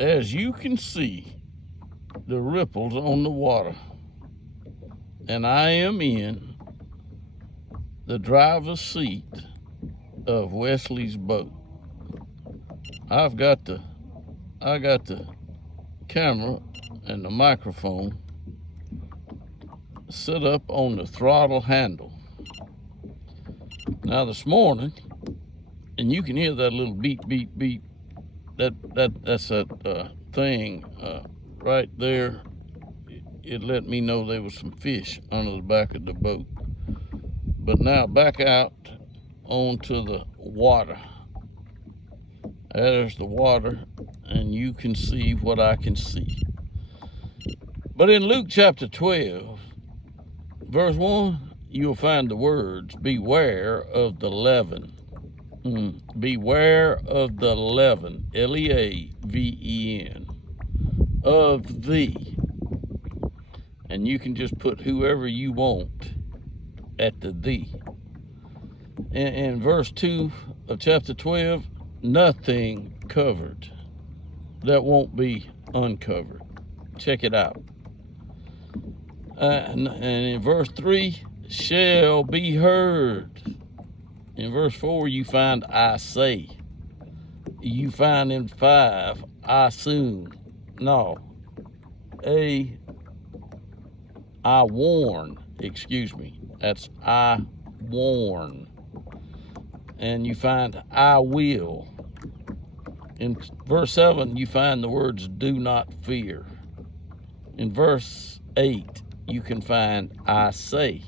As you can see, the ripples on the water, and I am in the driver's seat of Wesley's boat. I got the camera and the microphone set up on the throttle handle. Now this morning, and you can hear that little beep, beep, beep. That's that thing right there. It let me know there was some fish under the back of the boat. But now back out onto the water. There's the water, and you can see what I can see. But in Luke chapter 12, verse 1, you'll find the words, beware of the leaven. Beware of the leaven, Leaven, of thee. And you can just put whoever you want at the thee. In verse 2 of chapter 12, nothing covered that won't be uncovered. Check it out. And in verse 3, shall be heard. In verse 4, you find I say. You find in 5, I soon. No. I warn. Excuse me. That's I warn. And you find I will. In verse 7, you find the words do not fear. In verse 8, you can find I say.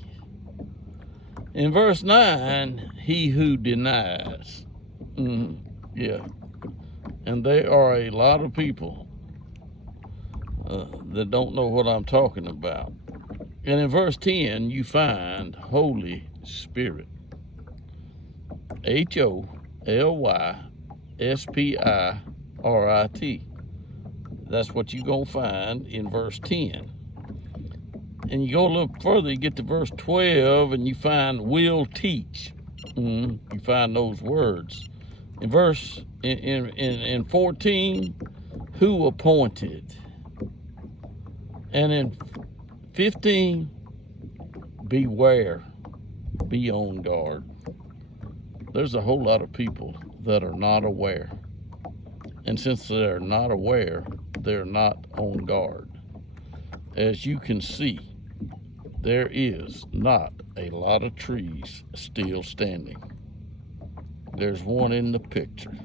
In verse 9, he who denies. Yeah. And there are a lot of people that don't know what I'm talking about. And in verse 10, you find Holy Spirit. HOLYSPIRIT. That's what you're going to find in verse 10. And you go a little further, you get to verse 12, and you find will teach. You find those words. In verse in 14, who appointed. And in 15, beware, be on guard. There's a whole lot of people that are not aware. And since they're not aware, they're not on guard. As you can see, there is not a lot of trees still standing. There's one in the picture.